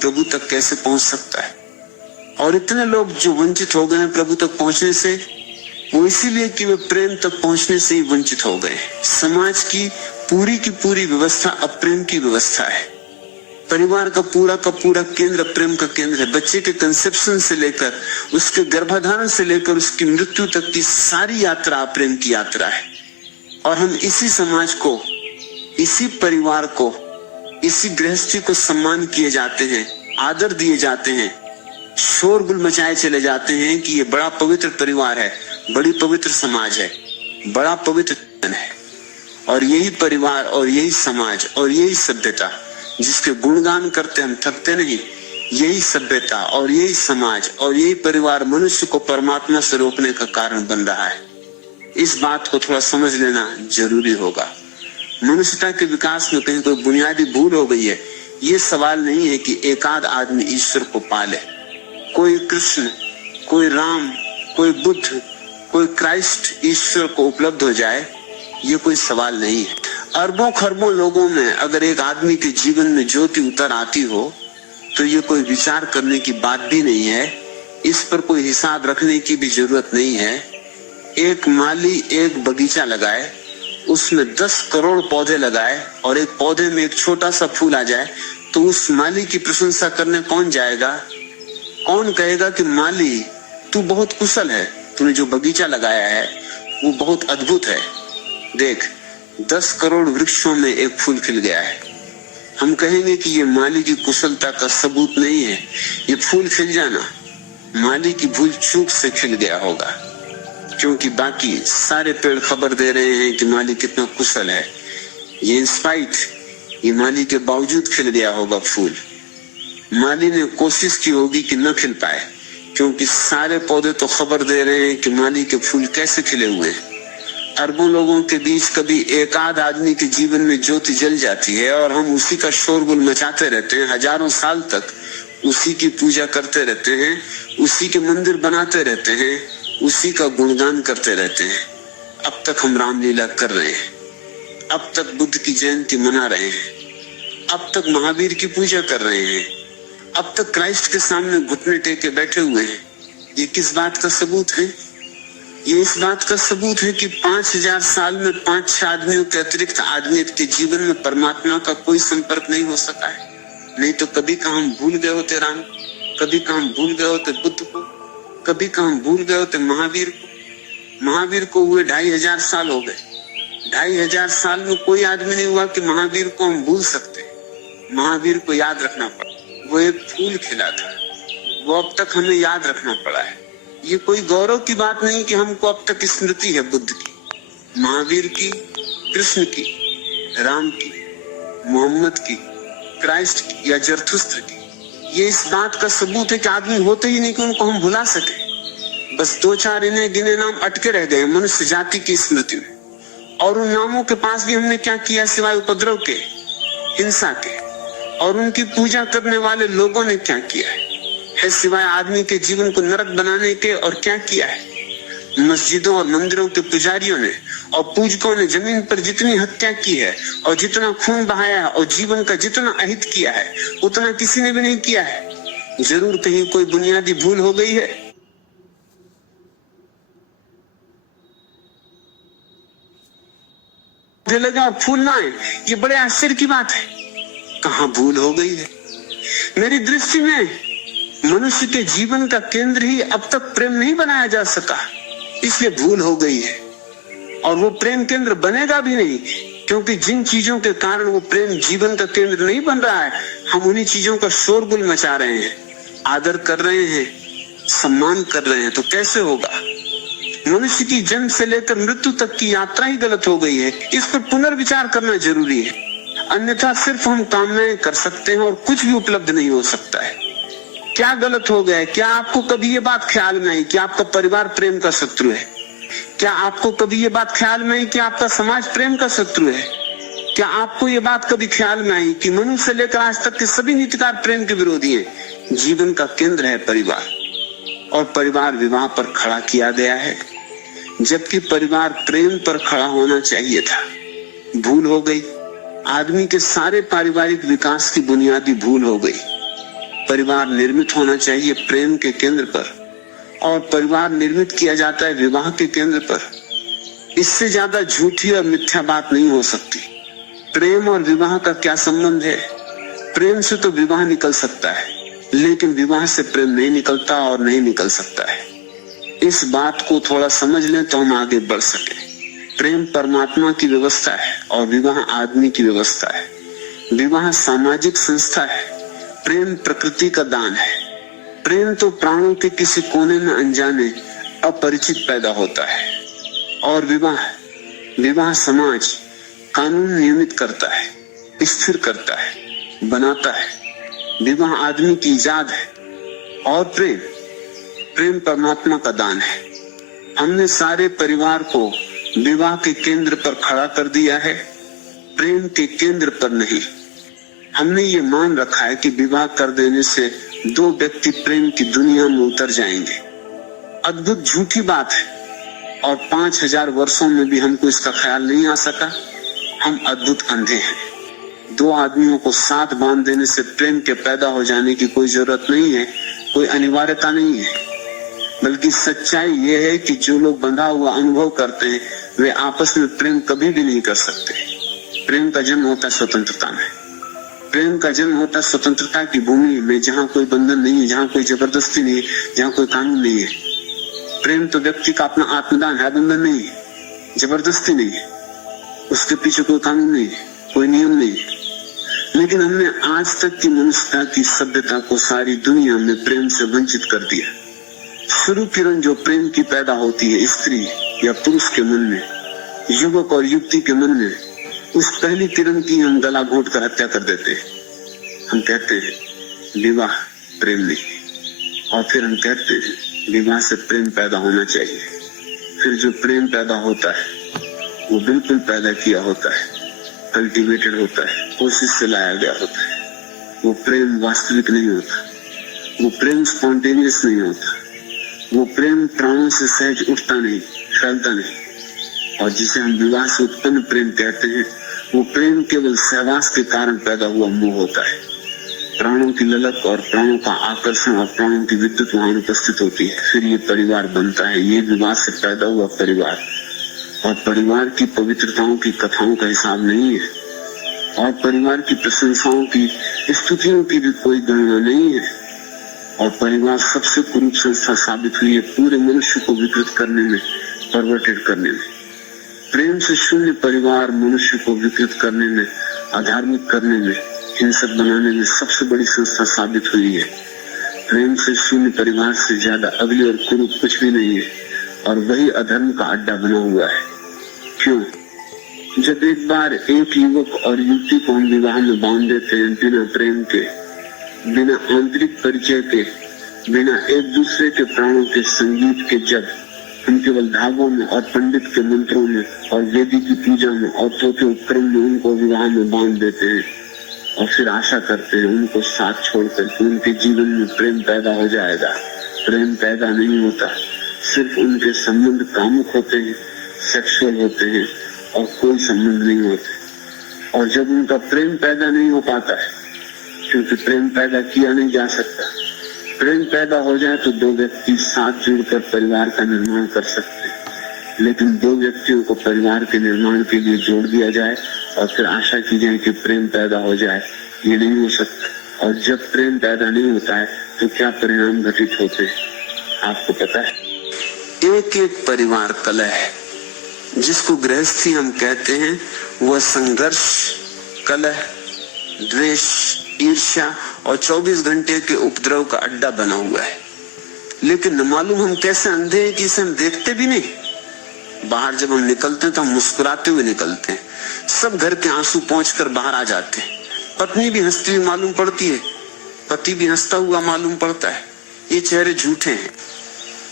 प्रभु तक कैसे पहुंच सकता है। और इतने लोग जो वंचित हो गए हैं प्रभु तक पहुंचने से, वो इसीलिए कि वे प्रेम तक पहुंचने से ही वंचित हो गए। समाज की पूरी व्यवस्था अप्रेम की व्यवस्था है। परिवार का पूरा केंद्र प्रेम का केंद्र है। बच्चे के कंसेप्शन से लेकर उसके गर्भाधारण से लेकर उसकी मृत्यु तक की सारी यात्रा प्रेम की यात्रा है। और हम इसी समाज को, इसी परिवार को, इसी गृहस्थी को सम्मान किए जाते हैं, आदर दिए जाते हैं, शोरगुल मचाए चले जाते हैं कि ये बड़ा पवित्र परिवार है, बड़ी पवित्र समाज है, बड़ा पवित्र जीवन है। और यही परिवार और यही समाज और यही सभ्यता जिसके गुणगान करते हम थकते नहीं, यही सभ्यता और यही समाज और यही परिवार मनुष्य को परमात्मा से रोकने का कारण बन रहा है। इस बात को थोड़ा समझ लेना जरूरी होगा। मनुष्यता के विकास में कहीं कोई बुनियादी भूल हो गई है। ये सवाल नहीं है कि एकाध आदमी ईश्वर को पाले, कोई कृष्ण, कोई राम, कोई बुद्ध, कोई क्राइस्ट ईश्वर को उपलब्ध हो जाए, ये कोई सवाल नहीं है। अरबों खरबों लोगों में अगर एक आदमी के जीवन में ज्योति उतर आती हो तो ये कोई विचार करने की बात भी नहीं है, इस पर कोई हिसाब रखने की भी जरूरत नहीं है। एक माली एक बगीचा लगाए, उसमें 10 करोड़ पौधे लगाए और एक पौधे में एक छोटा सा फूल आ जाए तो उस माली की प्रशंसा करने कौन जाएगा? कौन कहेगा कि माली तू बहुत कुशल है, तूने जो बगीचा लगाया है वो बहुत अद्भुत है, देख 10 करोड़ वृक्षों में एक फूल खिल गया है। हम कहेंगे कि ये माली की कुशलता का सबूत नहीं है, ये फूल खिल जाना माली की भूल चूक से खिल गया होगा, क्योंकि बाकी सारे पेड़ खबर दे रहे हैं कि माली कितना कुशल है। ये इंस्पाइट, ये माली के बावजूद खिल गया होगा फूल। माली ने कोशिश की होगी कि न खिल पाए, क्योंकि सारे पौधे तो खबर दे रहे हैं कि माली के फूल कैसे खिले हुए हैं। अरबों लोगों के बीच कभी एकाध आदमी के जीवन में ज्योति जल जाती है और हम उसी का शोरगुल मचाते रहते हैं, हजारों साल तक उसी की पूजा करते रहते हैं, उसी के मंदिर बनाते रहते हैं, उसी का गुणगान करते रहते हैं। अब तक हम रामलीला कर रहे हैं, अब तक बुद्ध की जयंती मना रहे हैं, अब तक महावीर की पूजा कर रहे हैं, अब तक क्राइस्ट के सामने घुटने टेके बैठे हुए हैं। ये किस बात का सबूत है? ये इस बात का सबूत है कि 5000 साल में 5-6 आदमियों के अतिरिक्त आदमी के जीवन में परमात्मा का कोई संपर्क नहीं हो सका है। नहीं तो कभी का हम भूल गए होते राम, कभी का हम भूल गए होते बुद्ध को, कभी का हम भूल गए होते महावीर को। महावीर को हुए 2500 साल हो गए। 2500 साल में कोई आदमी नहीं हुआ कि महावीर को हम भूल सकते। महावीर को याद रखना पड़ा, वो एक फूल खिला था, वो अब तक हमें याद रखना पड़ा है। ये कोई गौरव की बात नहीं कि हमको अब तक स्मृति है बुद्ध की, महावीर की, कृष्ण की, राम की, मोहम्मद की, क्राइस्ट की या जरथुस्त्र की। ये इस बात का सबूत है कि आदमी होते ही नहीं कि उनको हम भुला सके। बस 2-4 इन्हें गिने नाम अटके रह गए मनुष्य जाति की स्मृति में। और उन नामों के पास भी हमने क्या किया सिवाय उपद्रव के, हिंसा के। और उनकी पूजा करने वाले लोगों ने क्या किया है सिवाय आदमी के जीवन को नरक बनाने के। और क्या किया है मस्जिदों और मंदिरों के पुजारियों ने और पूजकों ने जमीन पर जितनी हत्या की है और जितना खून बहाया है और जीवन का जितना अहित किया है उतना किसी ने भी नहीं किया है। जरूर कहीं कोई बुनियादी भूल हो गई है। लगा और फूल ना आए, ये बड़े आश्चर्य की बात है। कहाँ भूल हो गई है? मेरी दृष्टि में मनुष्य के जीवन का केंद्र ही अब तक प्रेम नहीं बनाया जा सका, इसलिए भूल हो गई है। और वो प्रेम केंद्र बनेगा भी नहीं, क्योंकि जिन चीजों के कारण वो प्रेम जीवन का केंद्र नहीं बन रहा है, हम उन्हीं चीजों का शोरगुल मचा रहे हैं, आदर कर रहे हैं, सम्मान कर रहे हैं। तो कैसे होगा? मनुष्य की जन्म से लेकर मृत्यु तक की यात्रा ही गलत हो गई है। इस पर पुनर्विचार करना जरूरी है, अन्यथा सिर्फ हम कामनाएं कर सकते हैं और कुछ भी उपलब्ध नहीं हो सकता है। क्या गलत हो गया है? क्या आपको कभी ये बात ख्याल में आई कि आपका परिवार प्रेम का शत्रु है? क्या आपको कभी ये बात ख्याल में आई कि आपका समाज प्रेम का शत्रु है? क्या आपको ये बात कभी ख्याल में आई कि मनुष्य से लेकर आज तक के सभी नीतिकार प्रेम के विरोधी हैं? जीवन का केंद्र है परिवार, और परिवार विवाह पर खड़ा किया गया है, जबकि परिवार प्रेम पर खड़ा होना चाहिए था। भूल हो गई। आदमी के सारे पारिवारिक विकास की बुनियादी भूल हो गई। परिवार निर्मित होना चाहिए प्रेम के केंद्र पर, और परिवार निर्मित किया जाता है विवाह के केंद्र पर। इससे ज्यादा झूठी और मिथ्या बात नहीं हो सकती। प्रेम और विवाह का क्या संबंध है? प्रेम से तो विवाह निकल सकता है, लेकिन विवाह से प्रेम नहीं निकलता और नहीं निकल सकता है। इस बात को थोड़ा समझ लें तो हम आगे बढ़ सके। प्रेम परमात्मा की व्यवस्था है और विवाह आदमी की व्यवस्था है। विवाह सामाजिक संस्था है, प्रेम प्रकृति का दान है। प्रेम तो प्राणों के किसी कोने में अनजाने अपरिचित पैदा होता है, और विवाह समाज कानून नियमित करता है, स्थिर करता है, बनाता है। विवाह आदमी की इजाद है, और प्रेम परमात्मा का दान है। हमने सारे परिवार को विवाह के केंद्र पर खड़ा कर दिया है, प्रेम के केंद्र पर नहीं। हमने ये मान रखा है कि विवाह कर देने से दो व्यक्ति प्रेम की दुनिया में उतर जाएंगे। अद्भुत झूठी बात है, और 5000 वर्षों में भी हमको इसका ख्याल नहीं आ सका। हम अद्भुत अंधे हैं। दो आदमियों को साथ बांध देने से प्रेम के पैदा हो जाने की कोई जरूरत नहीं है, कोई अनिवार्यता नहीं है। बल्कि सच्चाई ये है कि जो लोग बंधा हुआ अनुभव करते हैं वे आपस में प्रेम कभी भी नहीं कर सकते। प्रेम का जन्म होता है स्वतंत्रता में। प्रेम का जन्म होता है स्वतंत्रता की भूमि में, जहाँ कोई बंधन नहीं है, जहाँ कोई जबरदस्ती नहीं है, जहाँ कोई कानून नहीं है। प्रेम तो व्यक्ति का अपना आत्मदान है, बंधन नहीं है, जबरदस्ती नहीं है, उसके पीछे कोई कानून नहीं है, कोई नियम नहीं है। लेकिन हमने आज तक की मनुष्यता की सभ्यता को सारी दुनिया में प्रेम से वंचित कर दिया। शुरू किरण जो प्रेम की पैदा होती है स्त्री या पुरुष के मन में, युवक और युवती के मन में, उस पहली किरण की हम गला घोट कर हत्या कर देते हैं। हम कहते हैं विवाह प्रेम नहीं, और फिर हम कहते हैं विवाह से प्रेम पैदा होना चाहिए। फिर जो प्रेम पैदा होता है वो बिल्कुल पैदा किया होता है, कल्टीवेटेड होता है, कोशिश से लाया गया होता है। वो प्रेम वास्तविक नहीं होता, वो प्रेम स्पॉन्टेनियस नहीं होता, वो प्रेम प्राणों से सहज उठता नहीं, फैलता नहीं। और जिसे हम विवाह से उत्पन्न प्रेम कहते हैं, वो प्रेम केवल सहवास के कारण पैदा हुआ मोह होता है। प्राणों की ललक और प्राणों का आकर्षण और प्राणों की विद्युत वहां उपस्थित होती है, फिर ये परिवार बनता है। ये विवाह से पैदा हुआ परिवार, और परिवार की पवित्रताओं की कथाओं का हिसाब नहीं है, और परिवार की प्रशंसाओं की स्तुतियों की भी कोई गणना नहीं है। और परिवार सबसे कुरूप संस्था साबित हुई है पूरे मनुष्य को विकृत करने में, परवर्टेड करने में। प्रेम से शून्य परिवार मनुष्य को विकृत करने में, अधार्मिक करने में, हिंसक बनाने में सबसे बड़ी संस्था साबित हुई है। प्रेम से शून्य परिवार से ज्यादा अगली और कुरूप कुछ भी नहीं है, और वही अधर्म का अड्डा बना हुआ है। क्यों? जब एक बार एक युवक और युवती को हम विवाह में बांध देते हैं बिना प्रेम के, बिना आंतरिक परिचय के, बिना एक दूसरे के प्राणों के संगीत के, जब हम केवल धागों में और पंडित के मंत्रों में और वेदी की पूजा में और तोते उपक्रम में उनको विवाह में बांध देते हैं, और फिर आशा करते हैं उनको साथ छोड़कर कि उनके जीवन में प्रेम पैदा हो जाएगा। प्रेम पैदा नहीं होता, सिर्फ उनके संबंध कामुक होते हैं, सेक्सुअल होते हैं, और कोई संबंध नहीं होते। और जब उनका प्रेम पैदा नहीं हो पाता है, क्योंकि प्रेम पैदा किया नहीं जा सकता, प्रेम पैदा हो जाए तो दो व्यक्ति साथ जुड़कर परिवार का निर्माण कर सकते हैं। लेकिन दो व्यक्तियों को परिवार के निर्माण के लिए जोड़ दिया जाए और फिर आशा की जाए कि प्रेम पैदा हो जाए, ये नहीं हो सकता। और जब प्रेम पैदा नहीं होता है तो क्या परिणाम घटित होते हैं आपको पता है? एक एक परिवार कलह है, जिसको गृहस्थी हम कहते हैं, वह संघर्ष, कलह, द्वेष, ईर्ष्या और 24 घंटे के उपद्रव का अड्डा बना हुआ है। लेकिन न मालूम हम कैसे अंधे हैं कि इसे हम देखते भी नहीं। बाहर जब हम निकलते हैं तो हम मुस्कुराते हुए निकलते हैं, सब घर के आंसू पहुंचकर बाहर आ जाते हैं। पत्नी भी हंसती हुई मालूम पड़ती है, पति भी हंसता हुआ मालूम पड़ता है। ये चेहरे झूठे हैं,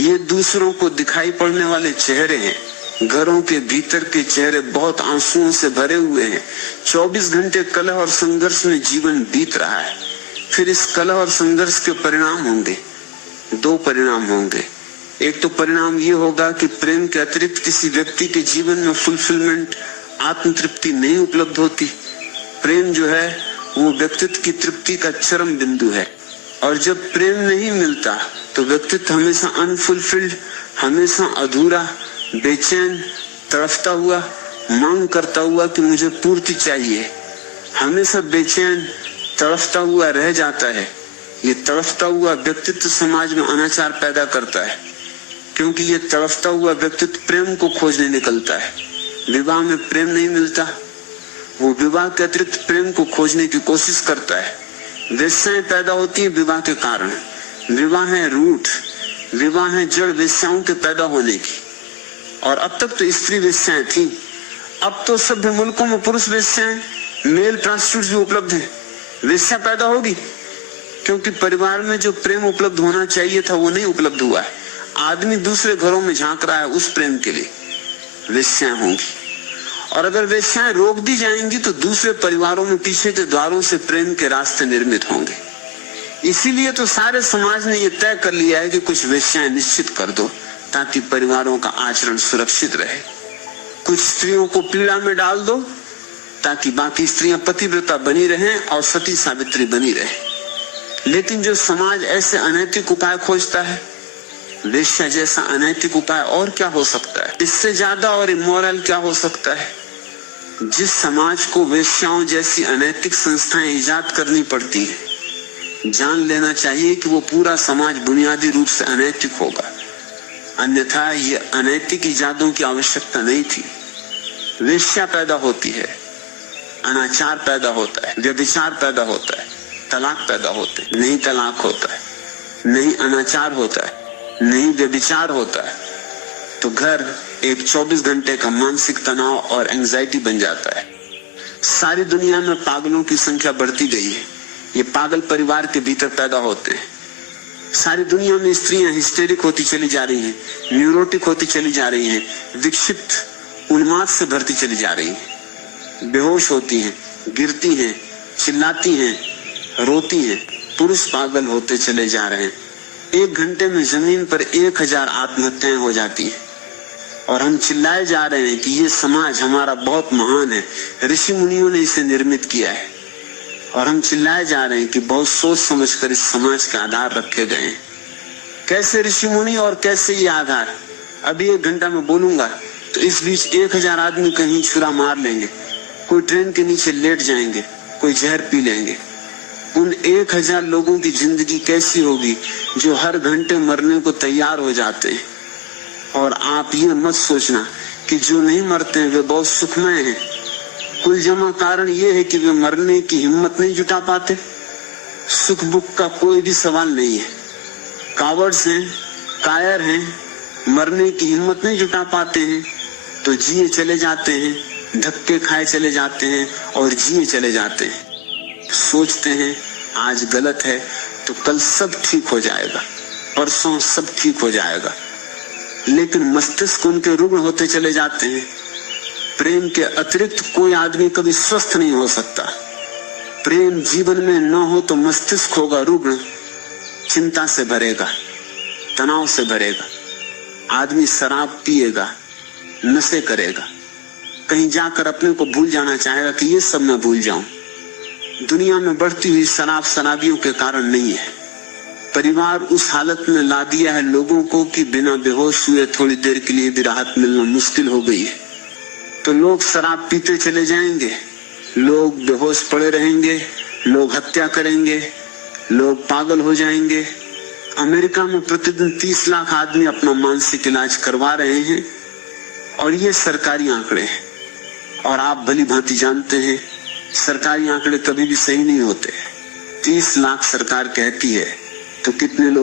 ये दूसरों को दिखाई पड़ने वाले चेहरे हैं। घरों के भीतर के चेहरे बहुत आंसुओं से भरे हुए हैं। 24 घंटे कलह और संघर्ष में जीवन बीत रहा है। फिर इस कलह और संघर्ष के परिणाम होंगे, दो परिणाम होंगे। एक तो परिणाम ये होगा कि प्रेम के अतिरिक्त किसी व्यक्ति के जीवन में फुलफिलमेंट, आत्म तृप्ति नहीं उपलब्ध होती। प्रेम जो है वो व्यक्तित्व की तृप्ति का चरम बिंदु है। और जब प्रेम नहीं मिलता तो व्यक्तित्व हमेशा अनफुलफिल्ड, हमेशा अधूरा, बेचैन, तड़फता हुआ, मांग करता हुआ कि मुझे पूर्ति चाहिए, हमेशा बेचैन तड़फता हुआ रह जाता है। ये तड़फता हुआ व्यक्तित्व समाज में अनाचार पैदा करता है, क्योंकि ये तड़फता हुआ व्यक्तित्व प्रेम को खोजने निकलता है। विवाह में प्रेम नहीं मिलता, वो विवाह के अतिरिक्त प्रेम को खोजने की कोशिश करता है। वेश्याएं पैदा होती है विवाह के कारण। विवाह है रूट, विवाह है जड़ वेश्याओं के पैदा होने की। और अब तक तो स्त्री वेश्याएं थी, अब तो सभ्य मुल्कों में पुरुष वेश्याएं, मेल प्रोस्टिट्यूट भी उपलब्ध है। वेश्या पैदा होगी क्योंकि परिवार में जो प्रेम उपलब्ध होना चाहिए था वो नहीं उपलब्ध हुआ है। आदमी दूसरे घरों में झांक रहा है उस प्रेम के लिए, वेश्याएं होंगी। और अगर वेश्याएं रोक दी जाएंगी तो दूसरे परिवारों में पीछे के द्वारों से प्रेम के रास्ते निर्मित होंगे। इसीलिए तो सारे समाज ने यह तय कर लिया है कि कुछ वेश्याएं निश्चित कर दो ताकि परिवारों का आचरण सुरक्षित रहे। कुछ स्त्रियों को पीड़ा में डाल दो ताकि बाकी स्त्रियां पतिव्रता बनी रहें और सती सावित्री बनी रहे। लेकिन जो समाज ऐसे अनैतिक उपाय खोजता है, वेश्या जैसा अनैतिक उपाय और क्या हो सकता है? इससे ज्यादा और इमोरल क्या हो सकता है? जिस समाज को वेश्याओं जैसी अनैतिक संस्थाएं ईजाद करनी पड़ती है, जान लेना चाहिए कि वो पूरा समाज बुनियादी रूप से अनैतिक होगा। अन्यथा ये अनैतिक इजादों की आवश्यकता नहीं थी। वेश्या पैदा होती है, अनाचार पैदा होता है, व्यभिचार पैदा होता है, तलाक पैदा होते हैं, नहीं तलाक होता है, नहीं अनाचार होता है, नहीं व्यभिचार होता है, तो घर एक 24 घंटे का मानसिक तनाव और एंजाइटी बन जाता है। सारी दुनिया में पागलों की संख्या बढ़ती गई है, ये पागल परिवार के भीतर पैदा होते हैं। सारी दुनिया में स्त्रियां हिस्टेरिक होती चली जा रही हैं, न्यूरोटिक होती चली जा रही हैं, विक्षिप्त उन्माद से भरती चली जा रही हैं, बेहोश होती हैं, गिरती हैं, चिल्लाती हैं, रोती हैं। पुरुष पागल होते चले जा रहे हैं। 1 घंटे में जमीन पर 1000 आत्महत्याएं हो जाती हैं और हम चिल्लाए जा रहे हैं कि ये समाज हमारा बहुत महान है, ऋषि मुनियों ने इसे निर्मित किया है। और हम चिल्लाए जा रहे हैं कि बहुत सोच समझकर इस समाज के आधार रखे गए हैं। कैसे ऋषि मुनि और कैसे ये आधार? अभी 1 घंटा में बोलूंगा तो इस बीच 1000 आदमी कहीं छुरा मार लेंगे, कोई ट्रेन के नीचे लेट जाएंगे, कोई जहर पी लेंगे। उन 1000 लोगों की जिंदगी कैसी होगी जो हर घंटे मरने को तैयार हो जाते हैं। और आप ये मत सोचना कि जो नहीं मरते हैं वे बहुत सुखमय हैं। कुल जमा कारण ये है कि वे मरने की हिम्मत नहीं जुटा पाते। सुख दुख का कोई भी सवाल नहीं है। कावर्ड्स हैं, कायर हैं, मरने की हिम्मत नहीं जुटा पाते हैं तो जिए चले जाते हैं, धक्के खाए चले जाते हैं और जिए चले जाते हैं। सोचते हैं आज गलत है तो कल सब ठीक हो जाएगा, परसों सब ठीक हो जाएगा, लेकिन मस्तिष्क उनके रुग्ण होते चले जाते हैं। प्रेम के अतिरिक्त कोई आदमी कभी स्वस्थ नहीं हो सकता। प्रेम जीवन में न हो तो मस्तिष्क होगा रुग्ण, चिंता से भरेगा, तनाव से भरेगा। आदमी शराब पिएगा, नशे करेगा, कहीं जाकर अपने को भूल जाना चाहेगा कि ये सब मैं भूल जाऊं। दुनिया में बढ़ती हुई शराब शराबियों के कारण नहीं है। परिवार उस हालत में ला दिया है लोगों को कि बिना बेहोश हुए थोड़ी देर के लिए भी राहत मिलना मुश्किल हो गई है। तो लोग शराब पीते चले जाएंगे, लोग बेहोश पड़े रहेंगे, लोग हत्या करेंगे, लोग पागल हो जाएंगे। अमेरिका में प्रतिदिन 30 लाख आदमी अपना मानसिक इलाज करवा रहे हैं और ये सरकारी आंकड़े हैं। और आप भली भांति जानते हैं सरकारी आंकड़े कभी भी सही नहीं होते। 30 लाख सरकार कहती है तो कितने लोग